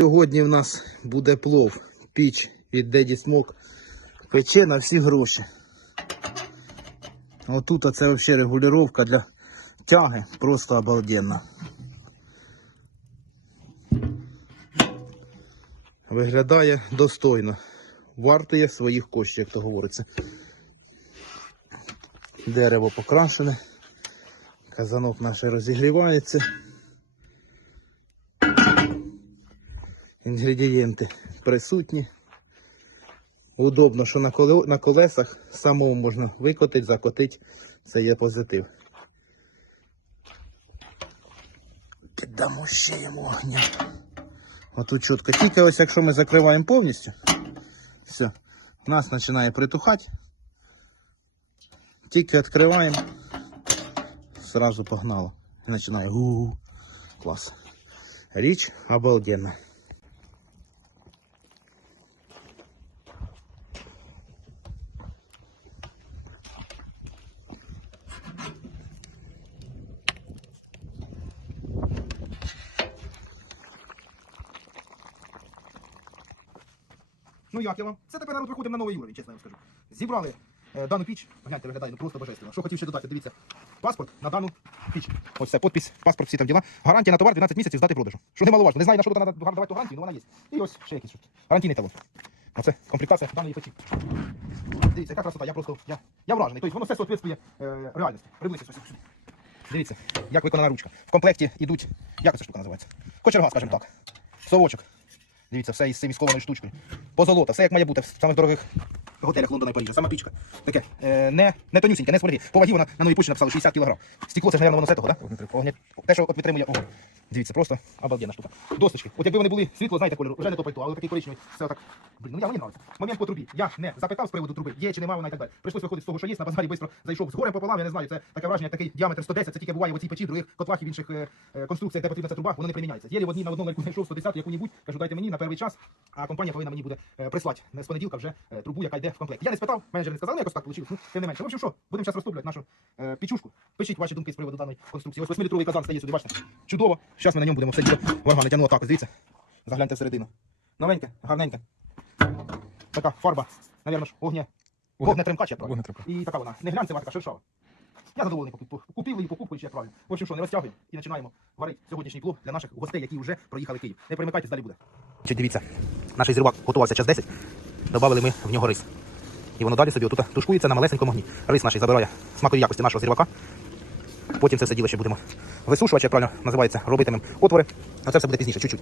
Сьогодні в нас буде плов, піч від Daddy Smoke. Пече на всі гроші. Отут це взагалі регулювання для тяги просто обалденна. Виглядає достойно. Вартує своїх коштів, як то говориться. Дерево покрашене. Казанок наш розігрівається. Інгредієнти присутні. Удобно, що на, колесах самому можна викотити, закотити. Це є позитив. Піддамо ще йому огня. Отут чітко. Тільки ось якщо ми закриваємо повністю, все, нас починає притухати. Тільки відкриваємо, сразу погнало. Починає гу. Клас. Річ обалденна. Ну як я вам? Це тепер народ виходимо на новий уровень, чесно вам скажу. Зібрали е, дану піч, гляньте, виглядає ну, просто божественно. Що хотів ще додати, дивіться. Паспорт на дану піч. Ось це підпис, паспорт, всі там діла. Гарантія на товар 12 місяців здати продажу. Що немаловажно. Не знаю, на що треба давати ту гарантію, але вона є. І ось ще тут. Гарантійний талон. Оце комплектація даної печі. Дивіться, яка красота, я просто, я, я вражений. Тобто воно все соответствує е, реальності. Приблизьте ось сюди. Дивіться, як виконана ручка. В комплекті йдуть, як ця штука називається? Кочерга, скажімо так. Совочок. Дивіться, все із скованою штучкою. Позолота, все як має бути в самих дорогих готелях Лондона і Парижа. Сама пічка. Таке, е, не, не тонюсіньке, не з. По вагі вона на новій почті написала 60 кг. Стекло, це ж, мабуть, воно з того, да? Те, що от підтримує огонь. Дивіться, просто обалденна штука. Досточки. От якби вони були світло, знаєте, кольору, вже не то пальто, але такий коричневий, все так. Блін, ну я мені нравиться. Момент по трубі. Я не запитав з приводу труби, є чи немає вона і так далі. Прийшлось виходити з того, що є, на базарі швидко зайшов з горем пополам, я не знаю. Це таке враження, як такий діаметр 110, це тільки буває в оцій печі, других котлах і в інших е, е, конструкціях, де потрібна ця труба, воно не приміняється. Єлі в одній на одному лайку знайшов 110 яку-небудь, кажу, дайте мені на перший час, а компанія повинна мені буде е, прислати з понеділка вже е, трубу, яка йде в комплекті. Я не спитав, менеджер не сказав, ну якось так вийшло. Ну, тим не менше. В общем, що, будемо зараз розтоплювати нашу е, пічушку. Пишіть ваші думки з приводу даної конструкції. Ось 8-літровий казан стає сюди, бачите. Чудово. Зараз ми на ньому будемо все діло варгани тягнуло так, дивіться. Загляньте всередину. Новеньке, гарненьке. Така фарба, навірно ж, огня. Вогне тремкач, я правильно. І така вона, не глянцева, така шершава. Я задоволений купив її покупкою, чи як правильно. В общем, що, не розтягуємо і починаємо варити сьогоднішній плов для наших гостей, які вже проїхали Київ. Не перемикайтесь, далі буде. Чи дивіться, наш зірвак готувався час 10, додали ми в нього рис. І воно далі собі отут тушкується на малесенькому огні. Рис наш забирає смакові якості нашого зірвака. Потім це все діло ще будемо висушувати, як правильно називається, робитимемо отвори. А це все буде пізніше, чуть-чуть.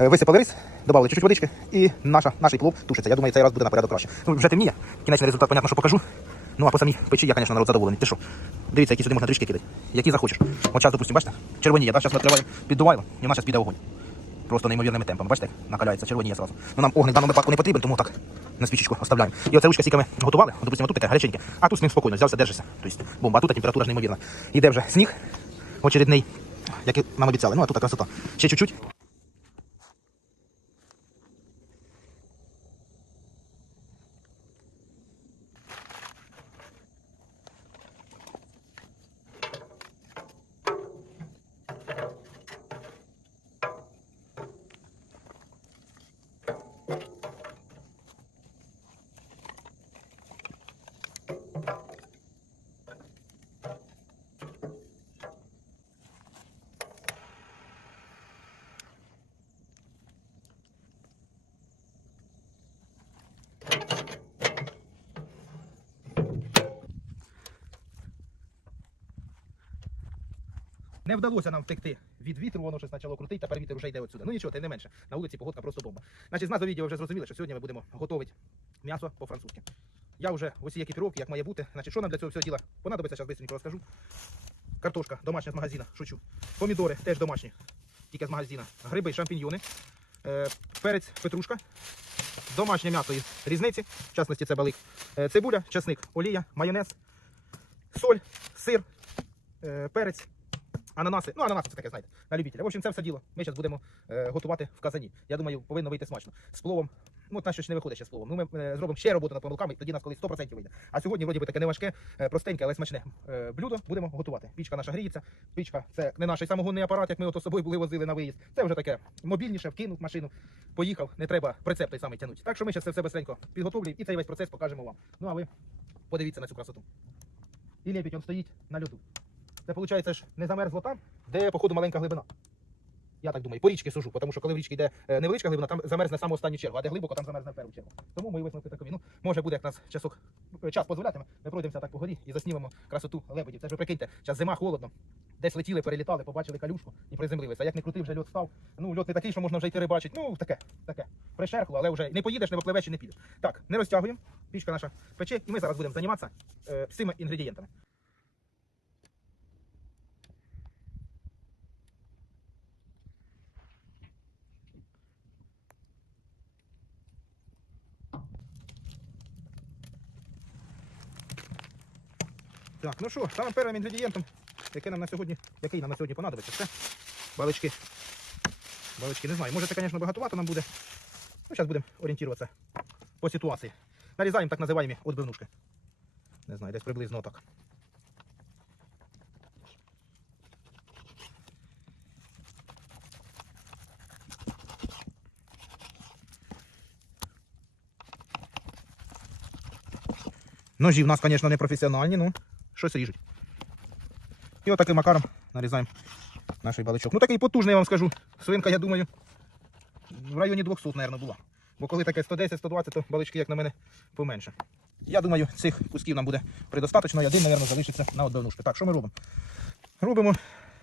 Е, Висипали рис, додали чуть-чуть водички, і наша, наш плов тушиться. Я думаю, цей раз буде на порядок краще. Ну, вже темніє. Кінечний результат, понятно, що покажу. Ну а по самій печі я, звісно, народ задоволений. Ти що? Дивіться, які сюди можна трішки кидати. Які захочеш. От зараз, допустимо, бачите, червоніє, так? зараз відкриваємо, піддуваємо, і в нас зараз піде вогонь. Просто неймовірними темпами. Бачите, накаляється, червоніє зразу. Ну нам огник в даному випадку не потрібен, тому так на свічечку оставляємо. І оце ушка скільки ми готували, допустимо, тут таке гаряченьке, а тут з ним спокійно, взявся, держишся. Тобто бомба, а тут температура ж неймовірна. Іде вже сніг очередний, як і нам обіцяли. Ну а тут красота. Ще чуть-чуть. Не вдалося нам втекти від вітру, воно щось почало крутити, тепер вітер вже йде отсюди. Ну нічого, тим не менше. На вулиці погодка просто бомба. Значить, з назви відео вже зрозуміли, що сьогодні ми будемо готувати м'ясо по-французьки. Я вже усі екіпіровки, як має бути. Значить, що нам для цього всього діла понадобиться, зараз швидко розкажу. Картошка домашня з магазина, шучу. Помідори теж домашні, тільки з магазина. Гриби, шампіньйони, е, перець, петрушка, домашнє м'ясо із різниці, в частності це балик, е, цибуля, часник, олія, майонез, соль, сир, е, перець, ананаси. Ну, ананаси це таке, знаєте, на любителя. В общем, це все діло. Ми зараз будемо е, готувати в казані. Я думаю, повинно вийти смачно. З пловом Ну, от на що ж не виходить ще словом. Ну, ми е, зробимо ще роботу над помилками, тоді нас колись 100% вийде. А сьогодні, вроді би, таке не важке, е, простеньке, але смачне е, блюдо будемо готувати. Пічка наша гріється. Пічка це не наш самогонний апарат, як ми ото з собою були возили на виїзд. Це вже таке мобільніше, вкинув машину, поїхав. Не треба прицеп той самий тягнути. Так що ми зараз все безсенько підготовлюємо і цей весь процес покажемо вам. Ну а ви подивіться на цю красоту. І лепіть він стоїть на льоду. Це виходить ж не замерзло там, де, походу, маленька глибина. Я так думаю, по річці сужу, тому що коли в річці йде е, невеличка глибина, там замерзне саме останню чергу, а де глибоко, там замерзне першу чергу. Тому мої висновки такові. Ну, може буде, як нас часок, е, час дозволятиме, ми пройдемося так по горі і заснімемо красоту лебедів. Це ж ви прикиньте, час зима холодно. Десь летіли, перелітали, побачили калюшку і приземлилися. Як не крутив, вже льот став. Ну, льот не такий, що можна вже йти рибачити. Ну, таке, таке. Пришерхло, але вже не поїдеш, не попливеш і не підеш. Так, не розтягуємо. Пічка наша пече, і ми зараз будемо займатися е, цими інгредієнтами. Так, ну що, самим першим інгредієнтом, який нам на сьогодні, який нам на сьогодні понадобиться, це балички. Балички, не знаю, може це, звісно, багатовато нам буде. Ну, зараз будемо орієнтуватися по ситуації. Нарізаємо так називаємо отбивнушки. Не знаю, десь приблизно так. Ножі в нас, звісно, не професіональні, ну щось ріжуть. І отаким макаром нарізаємо наш баличок. Ну такий потужний, я вам скажу. Свинка, я думаю, в районі 200, мабуть, була. Бо коли таке 110-120, то балички, як на мене, поменше. Я думаю, цих кусків нам буде предостаточно, і один, мабуть, залишиться на отбивнушки. Так, що ми робимо? Робимо,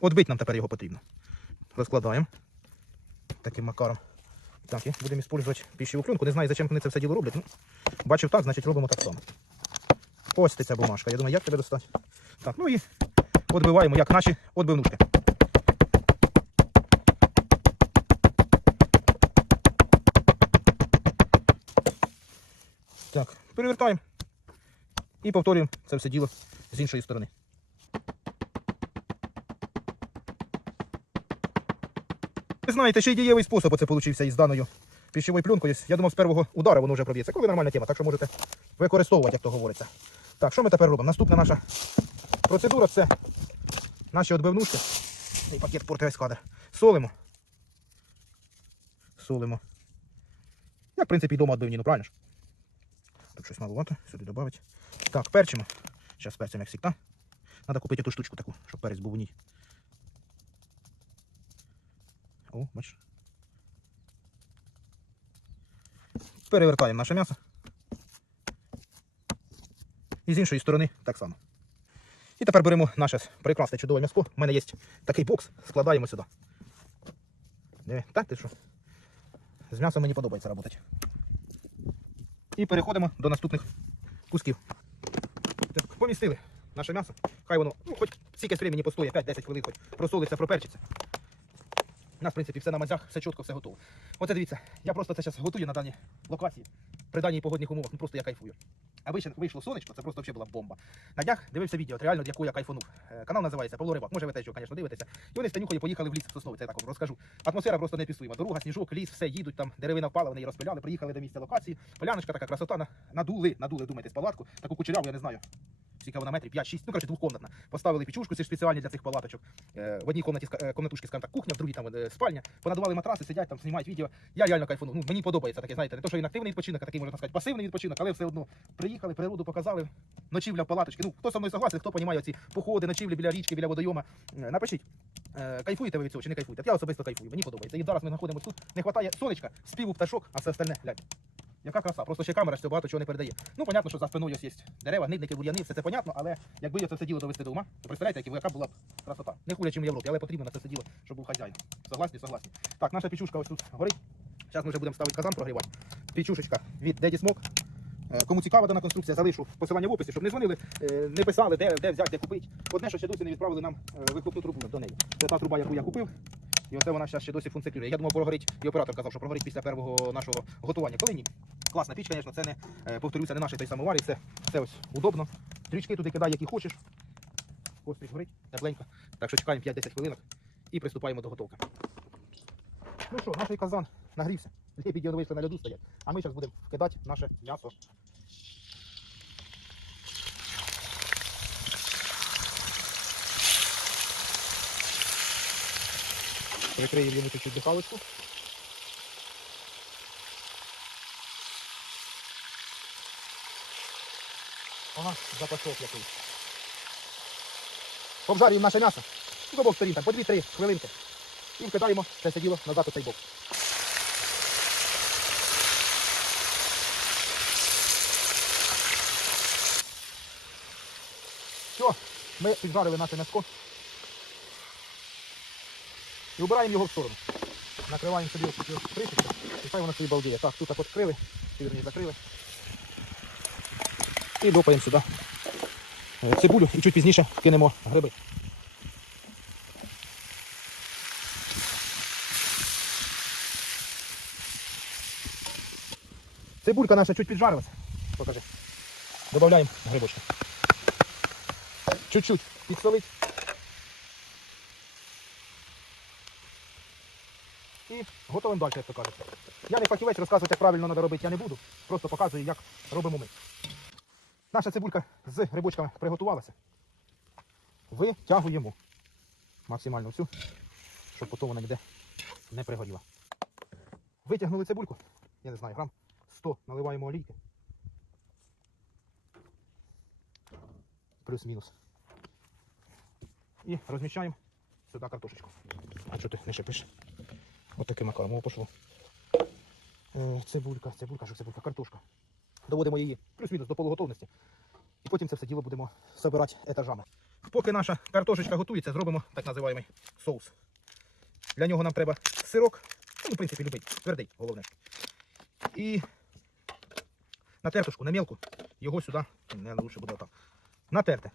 отбить нам тепер його потрібно. Розкладаємо таким макаром. Так, і будемо використовувати пищеву пленку. Не знаю, зачем вони це все діло роблять. Ну, бачив так, значить робимо так само. Ось ця бумажка. Я думаю, як тебе достати? Так, ну і відбиваємо, як наші відбивнушки. Так, перевертаємо. І повторюємо це все діло з іншої сторони. Ви знаєте, ще й дієвий спосіб оце получився із даною пищевою пленкою. Я думав, з першого удару воно вже проб'ється. Коли нормальна тема, так що можете використовувати, як то говориться. Так, що ми тепер робимо? Наступна наша процедура це наші відбивнушки. Цей пакет портить весь. Солимо. Солимо. Як, в принципі, і дома відбивні, ну правильно ж? Тут щось маловато, сюди додати. Так, перчимо. Зараз перцем як завжди. Треба купити ту штучку таку, щоб перець був у ній. О, бачиш. Перевертаємо наше м'ясо. І з іншої сторони так само. І тепер беремо наше прекрасне чудове м'яско. У мене є такий бокс, складаємо сюди. Диви, так ти що? З м'ясом мені подобається працювати. І переходимо до наступних кусків. Так, помістили наше м'ясо. Хай воно, ну, хоч стільки времени постоє, 5-10 хвилин, хоч просолиться, проперчиться. У нас, в принципі, все на мазях, все чітко, все готово. Оце дивіться, я просто це зараз готую на даній локації, при даній погодних умовах, ну просто я кайфую. А вийшло, вийшло сонечко, це просто взагалі була бомба. На днях дивився відео, от реально, якого я кайфанув. Е, Канал називається Павло. Може ви теж звісно, дивитеся. І вони з Танюхою поїхали в ліс сосновий, це я так вам розкажу. Атмосфера просто непісуєма. Дорога, сніжок, ліс, все їдуть, там деревина впала, вони її розпиляли, приїхали до місця локації. Поляночка така красота, надули, надули, думайте, з палатку, таку кучеряву, я не знаю. Скільки вона метрів, 5-6, ну коротше, двохкомнатна. Поставили пічушку, це ж спеціальні для цих палаточок. Е, в одній комнаті е, комнатушки, скажімо так, кухня, в другій там е, спальня. Понадували матраси, сидять там, знімають відео. Я реально кайфану. Ну, мені подобається таке, знаєте, не то, що він відпочинок, а такий можна сказати, пасивний відпочинок, але все одно приїхали, природу показали, ночівля в палаточці. Ну, хто со мною согласен, хто розуміє ці походи, ночівлі біля річки, біля водойома. Напишіть, е, кайфуєте ви від цього чи не кайфуєте? Я особисто кайфую, мені подобається. І зараз ми знаходимося тут, не вистачає сонечка, співу пташок, а все остальне глянь. Яка краса, просто ще камера все багато чого не передає. Ну, понятно, що за спиною є дерева, нидники, бур'яни, все це понятно, але якби я це все діло довести до ума, то представляєте, яка- яка була б красота. Не хуже, ніж в Європі, але потрібно на це все діло, щоб був хазяїн. Согласні, согласні. Так, наша пічушка ось тут горить. Зараз ми вже будемо ставити казан прогрівати. Пічушечка від Daddy Smoke. Е, Кому цікава дана конструкція, залишу посилання в описі, щоб не дзвонили, е, не писали, де, де взяти, де купити. Одне, що ще досі не відправили нам е, вихлопну трубу до неї. Це та труба, яку я купив. І оце вона ще досі функціонує. Я думав, прогорить, і оператор казав, що прогорить після першого нашого готування. Коли ні? Класна піч, звісно, це не е, повторюся, не наш той самовар, і це, це ось удобно. Трючки туди кидай, які хочеш. Ось горить, тепленько. Так що чекаємо 5-10 хвилинок і приступаємо до готовки. Ну що, наш казан нагрівся. Вийшли на льоду стоять. А ми зараз будемо вкидати наше м'ясо. Прикриємо йому чуть-чуть дихалочку. Ага, запашок якийсь. Обжарюємо наше м'ясо. З обох сторін, по 2-3 хвилинки. І вкидаємо це все діло назад у цей бок. Все, ми піджарили наше м'яско. І убираємо його в сторону. Накриваємо собі кришечку, і хай воно собі балдіє. Так, тут так от вкрили, вірні закрили. І допаємо сюди е, цибулю і чуть пізніше кинемо гриби. Цибулька наша чуть піджарилася. Покажи. Добавляємо грибочки. Чуть-чуть підсолить. І готовимо далі, як то кажуть. Я не фахівець, розказувати, як правильно треба робити, я не буду. Просто показую, як робимо ми. Наша цибулька з грибочками приготувалася. Витягуємо максимально всю, щоб потім вона ніде не пригоріла. Витягнули цибульку, я не знаю, грам 100 наливаємо олійки. Плюс-мінус. І розміщаємо сюди картошечку. А що ти не шипиш? Ось таким макаром О, пошло. Е, Цибулька, цибулька, що цибулька, картошка. Доводимо її плюс-мінус до полуготовності. І потім це все діло будемо збирати етажами. Поки наша картошечка готується, зробимо так називаємо соус. Для нього нам треба сирок, ну, в принципі, любий, твердий, головне. І на тертушку, на мелку, його сюди, не лучше буде отак. Натерте.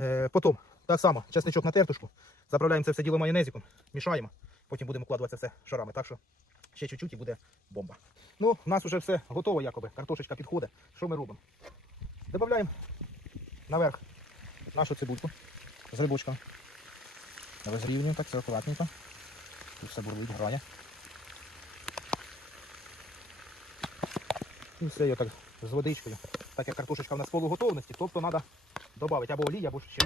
Е, потім, так само, чесничок на тертушку, заправляємо це все діло майонезиком, мішаємо, потім будемо вкладувати це все шарами. Так що ще чуть-чуть і буде бомба. Ну, у нас вже все готово, якоби. Картошечка підходить. Що ми робимо? Добавляємо наверх нашу цибульку з грибочком. Розрівнюємо так, все акуратненько. Тут все бурлить, грає. І все я так з водичкою. Так як картошечка в нас полуготовності, тобто треба додати або олій, або ще,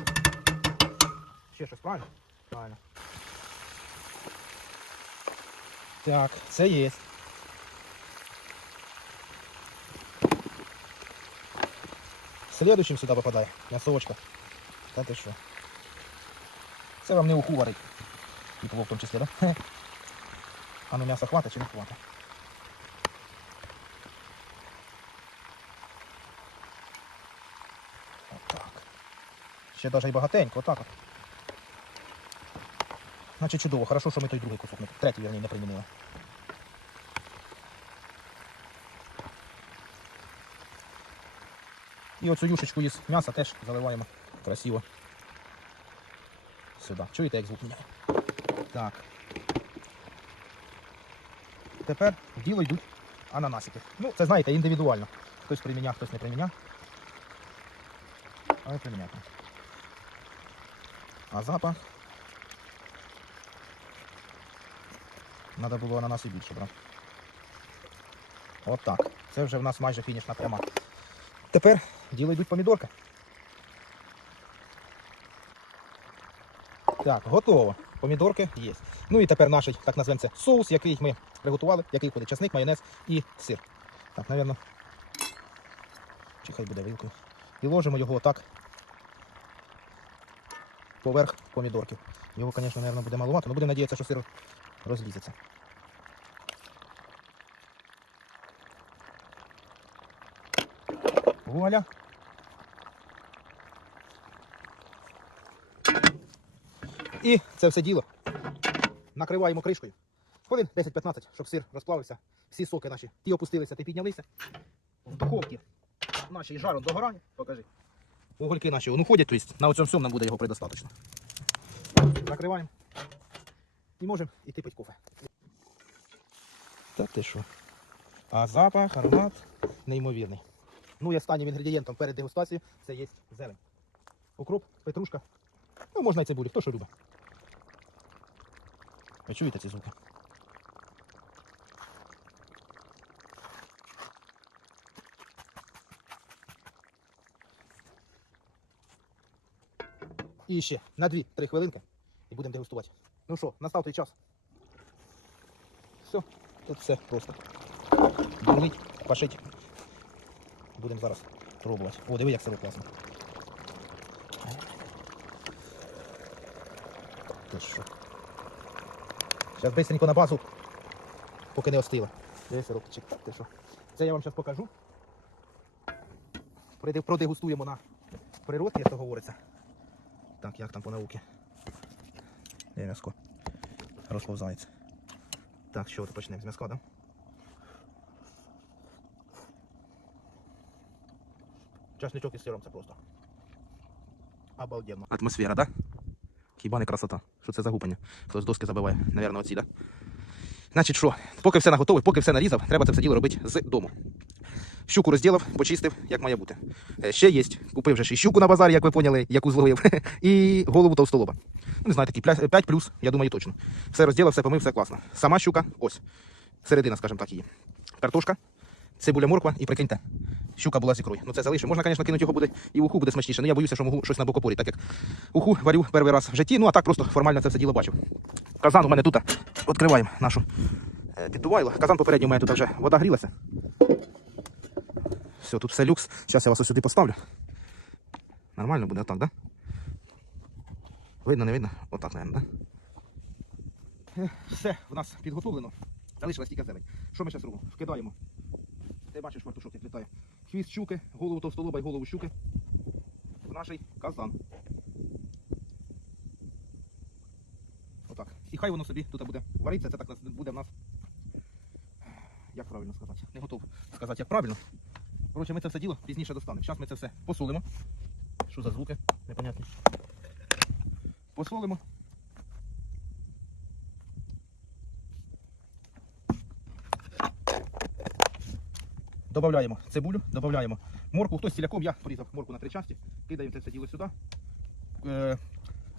ще щось, правильно? Правильно. Так, це є. Следующим сюди попадає мясовочка. Та ти що? Це вам не уху варить. І плов в тому числі, да? А ну м'яса хватить чи не хватить? Отак. Ще навіть і багатенько, отак от. Значить чудово, хорошо, що ми той другий кусок, третій, верні, не примінили. І оцю юшечку із м'яса теж заливаємо красиво сюди. Чуєте, як звук міняє? Так. Тепер в діло йдуть ананасики. Ну, це знаєте, індивідуально. Хтось приміняв, хтось не приміняв. Але приміняти. А запах. Треба було ананаси більше брати. От так. Це вже в нас майже фінішна пряма. Тепер діло йдуть помідорки. Так, готово. Помідорки є. Ну і тепер наш, так назвемо це, соус, який ми приготували, який входить часник, майонез і сир. Так, напевно. Чи буде вилкою. І ложимо його отак поверх помідорків. Його, звісно, буде малувати, але будемо надіятися, що сир розлізеться. Вуаля. І це все діло накриваємо кришкою. Хвилин 10-15, щоб сир розплавився. Всі соки наші ті опустилися, ті піднялися. В духовці наші жаром догорає. Покажи. Угольки наші вони ходять, тобто на оцьому всьому нам буде його предостаточно. Закриваємо. І можемо іти пити кофе. Та ти що? А запах, аромат неймовірний. Ну і останнім інгредієнтом перед дегустацією це є зелень. Укроп, петрушка. Ну, можна і цибулі, хто що любить. Ви чуєте ці звуки? І ще на 2-3 хвилинки і будемо дегустувати. Ну що, настав той час. Все, тут все просто. Дурить, пашить. Будемо зараз пробувати. О, диви, як сироп класно. Ти що? Зараз бистренько на базу, поки не остило. Диви сиропчик, ти що? Це я вам зараз покажу. Продегустуємо на природі, як то говориться. Так, як там по науці? Де м'яско? Розповзається. Так, що почнемо з м'яска, да? Часничок із сиром просто. Обалденно. Атмосфера, да? Хіба не красота? Що це за гупання? Хтось доски забиває, навірно, оці, да? Значить, поки все наготове, поки все нарізав, треба це все діло робити з дому. Щуку розділив, почистив, як має бути. Е, Ще є. Купив вже і щуку на базарі, як ви поняли, яку зловив, і голову товстолоба. Ну, не знаю, такі 5 плюс, я думаю, точно. Все розділив, все помив, все класно. Сама щука, ось. Середина, скажімо так, її. Картошка, цибуля, морква і прикиньте. Щука була з ікрою. Ну це залишив. Можна, звісно, кинути його буде і в уху буде смачніше. Ну я боюся, що можу щось на бокопорі, так як уху варю перший раз в житті. Ну а так просто формально це все діло бачив. Казан у мене тут. Відкриваємо нашу е, піддувайло. Казан попередньо у мене тут вже вода грілася. Все, тут все люкс. Зараз я вас ось сюди поставлю. Нормально буде отак, да? Видно, не видно? Отак, мабуть, да? Е, Все, в нас підготовлено. Залишилась тільки зелень. Що ми зараз робимо? Вкидаємо. Ти бачиш фартушок, як літає. Хвіст щуки, голову товстолоба і голову щуки в наш казан. Отак. І хай воно собі тут буде варитися, це так буде в нас. Як правильно сказати? Не готов сказати, як правильно. Коротше, ми це все діло пізніше достанемо. Зараз ми це все посолимо. Що за звуки? Непонятні. Посолимо. Добавляємо цибулю, додаємо морку. Хтось ціляком, я порізав морку на три часті. Кидаємо це все діло сюди. Е,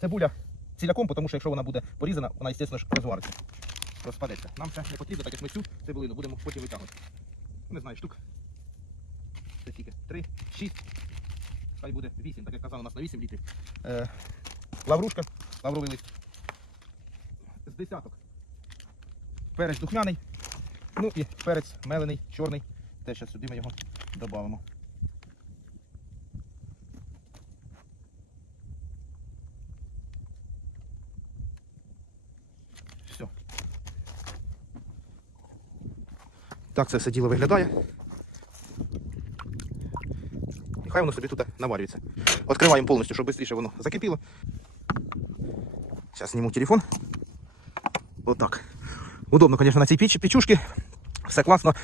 цибуля ціляком, тому що якщо вона буде порізана, вона, звісно ж, розвариться. Розпадеться. Нам це не потрібно, так як ми цю цибулину будемо потім витягувати. Не знаю, штук. Це скільки? Три, шість. Хай буде вісім, так як казав, у нас на 8 літрів. Е, лаврушка, лавровий лист. З десяток. Перець духмяний. Ну і перець мелений, чорний. Теж сюди ми його додамо. Все. Так це все діло виглядає. І хай воно собі тут наварюється. Відкриваємо повністю, щоб швидше воно закипіло. Зараз зніму телефон. Отак. Удобно, звісно, на цій піч, пічушці. Все класно.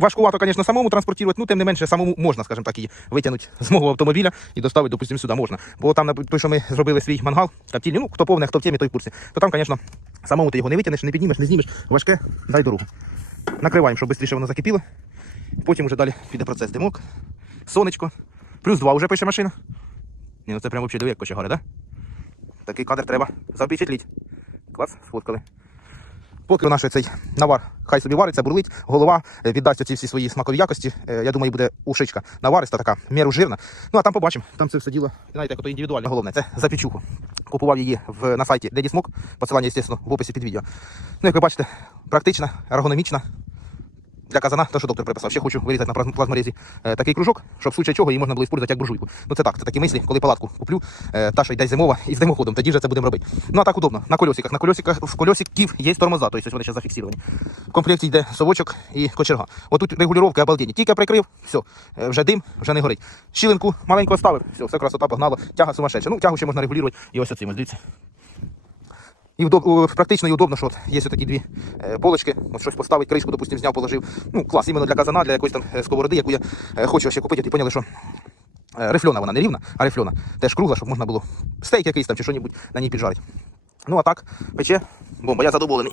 Важкувато, звісно, самому транспортувати, ну тим не менше, самому можна, скажімо так, її витягнути з мого автомобіля і доставити, допустимо, сюди можна. Бо там, той, що ми зробили свій мангал, коптільні, ну хто повне, хто в темі, той в то там, звісно, самому ти його не витягнеш, не піднімеш, не знімеш, важке, дай дорогу. Накриваємо, щоб швидше воно закипіло. Потім вже далі піде процес димок, сонечко. Плюс два вже пише машина. Ні, ну це прямо взагалі як кочегари, да? Такий кадр треба запечатліть. Клас, сфоткали. Поки наш цей навар хай собі вариться, бурлить, голова е, віддасть оці всі свої смакові якості. Е, Я думаю, буде ушичка навариста, така міру жирна. Ну а там побачимо. Там це все діло, знаєте, як то індивідуальне. Головне, це за пічуху. Купував її в, на сайті Daddy Smoke. Посилання, звісно, в описі під відео. Ну, як ви бачите, практична, ергономічна. Для казана, те, що доктор приписав. Ще хочу вирізати на плазм- плазморезі е, такий кружок, щоб в случае чого її можна було використовувати як буржуйку. Ну це так, це такі мислі, коли палатку куплю, е, та що йде зимова і з димоходом, тоді вже це будемо робити. Ну а так удобно. На кольосиках. На кольосиках в кольосиків є тормоза, тобто ось вони ще зафіксовані. В комплекті йде совочок і кочерга. Отут регулювання обалденні. Тільки прикрив, все, вже дим, вже не горить. Щілинку маленько оставив, все, все красота погнала. Тяга сумасшедша. Ну, тягу ще можна регулювати. І ось оцим, дивіться. І удоб... практично і удобно, що от є такі дві е, полочки, от щось поставить, кришку, допустим, зняв, положив. Ну, клас, іменно для казана, для якоїсь там е, сковороди, яку я е, хочу ще купити, і поняли, що рифльона вона не рівна, а рифльона. Теж кругла, щоб можна було стейк якийсь там чи що-небудь на ній піджарити. Ну а так, пече, бомба, я задоволений.